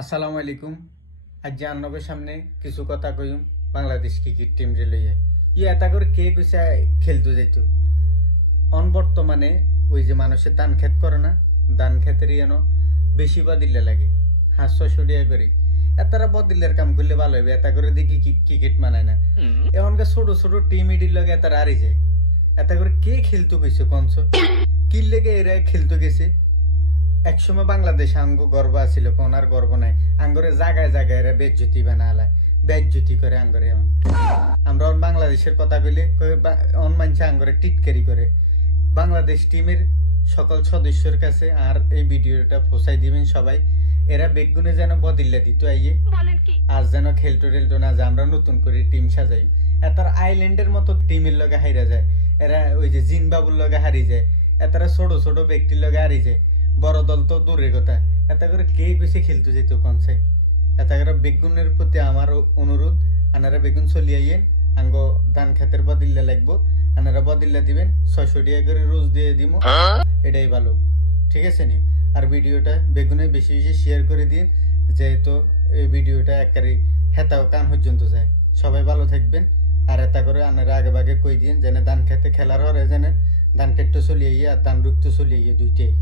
আসসালামু আলাইকুম। আজ জানবের সামনে কিছু কথা কইম বাংলাদেশ ক্রিকেট টিম রে লইয়া এটা করে কে কইছে খেলতে যাইতো বর্তমানে ওই যে মানুষের ধান ক্ষেত করে না, ধান ক্ষেতের বেশি দিলে লাগে 500 টাকা করে। এতারা বদিলের কাম করলে ভালো হবে, এটা করে দেখি ক্রিকেট মানায় না। এখনকার ছোট ছোট টিম ইডির লগে এতারা হারি যায়। এটা করে কে খেলতে কইছে কনস কি লেগে এরা খেলতে গেছে। একসময় বাংলাদেশ আঙ্গ গর্ব আছিল, কোন আর গর্ব নাই। আঙ্গরে জায়গায় জায়গায় এরা বেজ্জতি বানালায়, বেজ্জতি করে আঙ্গরে। এমন আমরা বাংলাদেশের কথা কইলে অন মানছে আঙ্গরে টিটকারি করে। বাংলাদেশ টিমের সকল সদস্যর কাছে আর এই ভিডিওটা পৌঁছাই দিবেন সবাই। এরা বেগুনে যেন বদিল্লা দিত আইয়ে, আজ যেন খেলতো টেলতো না, যে আমরা নতুন করে টিম সাজাই। এতার আইল্যান্ডের মতো টিমের লগে হাইরা যায়, এরা ওই যে জিম্বাবুর লগে হারি যায়, এতারা ছোট ছোট ব্যক্তির লগে হারি যায়। বড় দল তো দূরের কথা, এত করে কে বেশি খেলতে যেত কনসাই। এত করে বেগুনের প্রতি আমার অনুরোধ, আনারা বেগুন চলিয়াইয়েন, আঙ্গ ধান খেতের বদিল্লা লাগবো, আনারা বদিল্লা দিবেন 600 টাকা করে রোজ দিয়ে দিব, এটাই ভালো। ঠিক আছে নি? আর ভিডিওটা বেগুনে বেশি বেশি শেয়ার করে দিন, যেহেতু এই ভিডিওটা একেবারে হেতাও কান পর্যন্ত যায়। সবাই ভালো থাকবেন। আর এটা করে আনারা আগে ভাগে কই দিন যেন ধান খেতে খেলার হরে যেন ধান খেতে চলিয়ে আর ধান রুখতে চলিয়ে দুইটাই।